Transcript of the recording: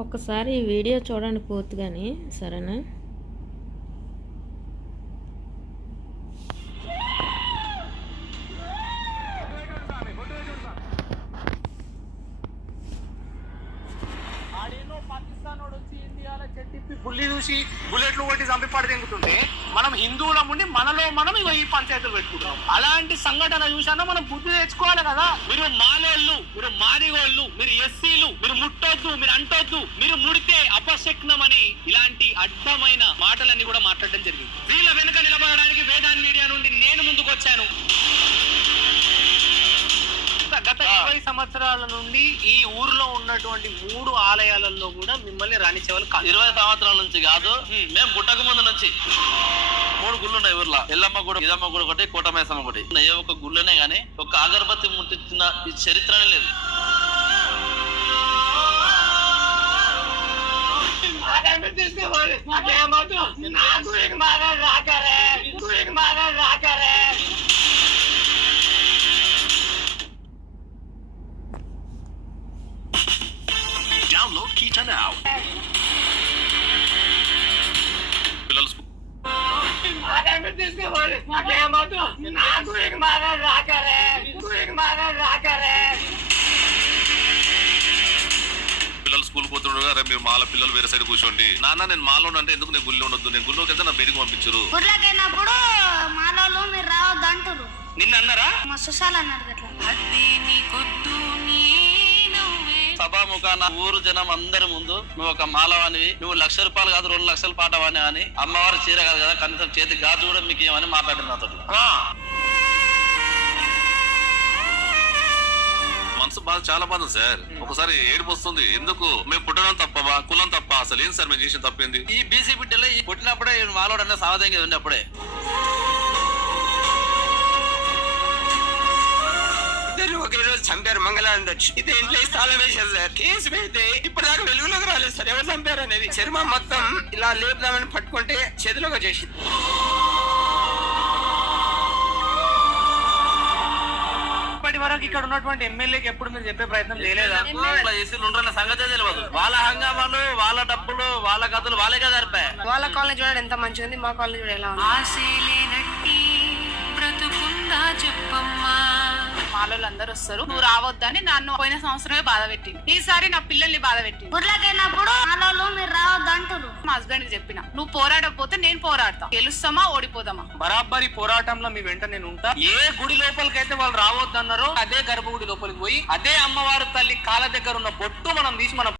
ఒక్కసారి ఈ వీడియో చూడండి పూర్తిగాని, సరేనా? బుల్లి చూసి బుల్లెట్లు కొట్టి చంపిపాడు తెంగుతుంటే మనం హిందువులం ఉండి మనలో మనం ఈ పంచాయతీలు పెట్టుకుంటాం. అలాంటి సంఘటన చూసానో మనం బుద్ధి తెచ్చుకోవాలి కదా. మీరు మాలోళ్ళు, మీరు మాదిగోళ్ళు, మీరు ఎస్సీలు, మీరు ముట్టొద్దు, మీరు అంటొద్దు, మీరు ముడితే అపశక్నం అని ఇలాంటి అడ్డమైన మాటలన్నీ కూడా మాట్లాడడం జరిగింది. వీళ్ళ వెనుక నిలబడడానికి వేదాన్ మీడియా నుండి నేను ముందుకు వచ్చాను. గత 20 సంవత్సరాల నుండి ఈ ఊర్లో ఉన్నటువంటి 3 ఆలయాలలో కూడా మిమ్మల్ని రాణించేవాళ్ళు కాదు. 20 సంవత్సరాల నుంచి కాదు, మేము పుట్టక ముందు నుంచి 3 గుళ్ళు ఉన్నాయి ఊర్లో. ఎల్లమ్మ గుడి, ఇదమ్మ గుడి ఒకటి, కోటమేసమ్మ గుడి. ఏ ఒక్క గుళ్ళనే గానీ ఒక అగరబత్తి ముట్టించిన ఈ చరిత్రనే లేదు. Download Kita now. పిల్లలు స్కూల్ పోతుండగా రేపు మీరు మాల పిల్లలు వేరే సైడ్ కూర్చోండి. నాన్న నేను మాలో అంటే ఎందుకు నేను గుళ్ళు ఉండొద్దు, నేను గుళ్ళోకి వెళ్తే నా బయటికి పంపించరు. గుళ్ళకైనప్పుడు మాలోళ్ళు మీరు రావద్దు అంటారు. నిన్న అన్నారా? మా సుశాలు అన్నారు అట్లా. సభాముఖాన ఊరు జనం అందరి ముందు నువ్వు ఒక మాలవానివి, నువ్వు 1,00,000 రూపాయలు కాదు 2 లక్షల పాటవాని అని, అమ్మవారి చీర కాదు కదా కనీసం చేతి గాజు కూడా మీకు ఏమని మాట్లాడింది నాతో. మనసు బాధ చాలా బాధ సార్. ఒకసారి ఏడుపు వస్తుంది. ఎందుకు మేము పుట్టడం తప్పవా, కులం తప్ప, అసలు ఏం సార్ మేము చేసిన తప్పింది? ఈ బీసీ బిడ్డలే పుట్టినప్పుడే మాలోడు అనే సావధంగా ఉన్నప్పుడే ఒకే రోజు చంపారు. మంగళవారం వచ్చి ఇది ఇంట్లో స్థలం వేశారు సార్. కేసు పెడితే ఇప్పటిదాకా వెలుగులోకి రాలేదు సార్ ఎవరు చంపారు అనేది. చర్మం మొత్తం ఇలా లేపుదామని పట్టుకుంటే చేతిలోకి చేసింది. ఇప్పటి వరకు ఇక్కడ ఉన్నటువంటి ఎమ్మెల్యేకి ఎప్పుడు మీరు చెప్పే ప్రయత్నం చేయలేదా? ఏసీలు ఉండరన్న సంగతే తెలియదు. వాళ్ళ హంగామాలు, వాళ్ళ డబ్బులు, వాళ్ళ కథలు వాళ్ళే కదా జరిపాయి. వాళ్ళ కాలేజ్ చూడండి ఎంత మంచిగా ఉంది, మా కాలేజ్ చూడ ఎలా ఉంది. మాలోళ్ళు అందరూ వస్తారు, నువ్వు రావద్దని నన్ను పోయిన సంవత్సరమే బాధ పెట్టింది. ఈసారి నా పిల్లల్ని బాధ పెట్టింది. గుళ్ళకైనప్పుడు మాలోళ్ళు మీరు రావద్దు అంటారు. మా హస్బెండ్ కి చెప్పిన, నువ్వు పోరాడకపోతే నేను పోరాడతా, గెలుస్తామా ఓడిపోదామా. బరాబరి పోరాటంలో మీ వెంట నేను ఉంటా. ఏ గుడి లోపలికైతే వాళ్ళు రావద్దన్నారో అదే గర్భగుడి లోపలికి పోయి అదే అమ్మవారి తల్లి కాళ్ళ దగ్గర ఉన్న బొట్టు మనం తీసి మనం